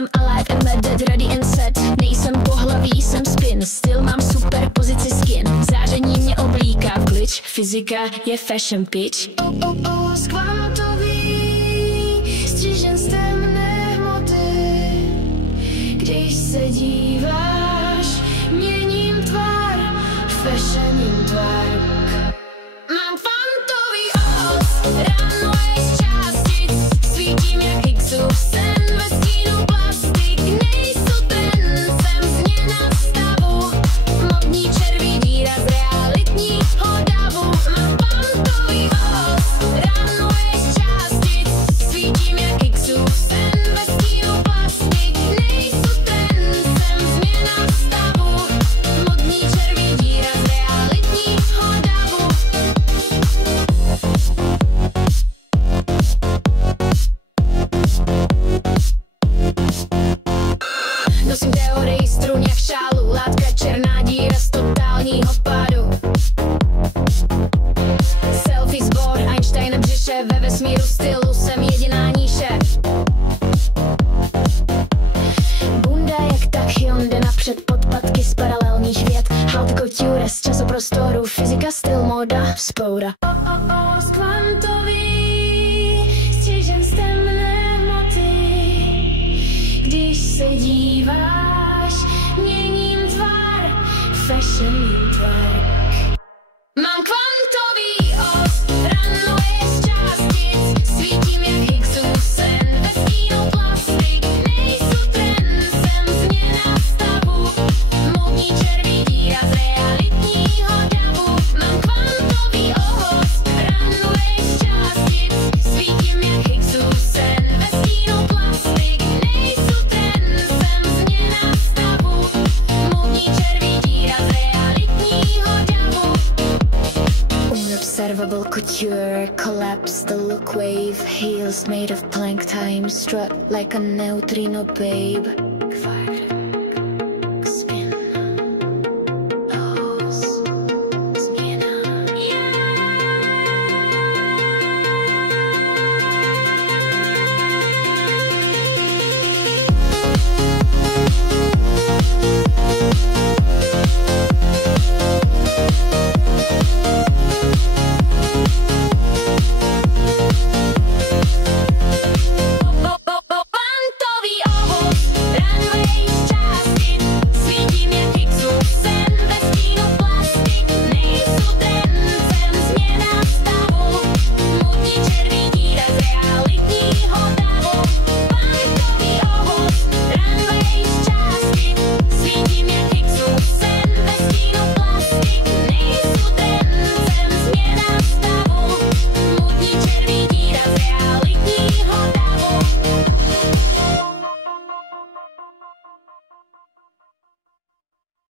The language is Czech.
Jsem alive, embedded, ready and set. Nejsem pohlaví, jsem spin. Styl mám super pozici skin. Záření mě oblíká v glitch. Fyzika je fashion pitch. Skvantový, střižen z temné hmoty. Když se díváš, měním tvar, fashioním tvar. Mám kvantový os, runway z částic. Svítím jak Higgsův sen ve stínu plastik. Nejsou ten, jsem změna stavu. Modní červí díra z realitního davu. Mám kvantový os, runway z částic. Svítím jak Higgsův sen ve stínu plastik. Nejsou ten, jsem změna stavu. Modní červí díra z realitního davu. Nosím teorii strun jak šálu, látka černá díra z totálního pádu. Selfie sbor, Einstein břiše, ve vesmíru stylu jsem jediná níše. Bunda jak tachyon jde napřed, podpatky z paralelních věd. Haute couture z časoprostoru, fyzika, styl, moda, spoura. Kvantový, střižen z temné hmoty. Když se díváš, měním tvar, fashioním tvar. Mám kvantový os, runway z částic. Svítím jak Higgsův sen ve stínu plastik. Nejsou ten, jsem změna stavu. Modní červí díra z realitního davu. Mám kvantový os, runway z částic. Svítím jak Higgsův sen ve stínu plastik. Nejsou ten, jsem změna stavu. Modní červí díra z realitního davu. Unobservable couture, collapse the look wave. Heels made of plank time, strut like a neutrino babe.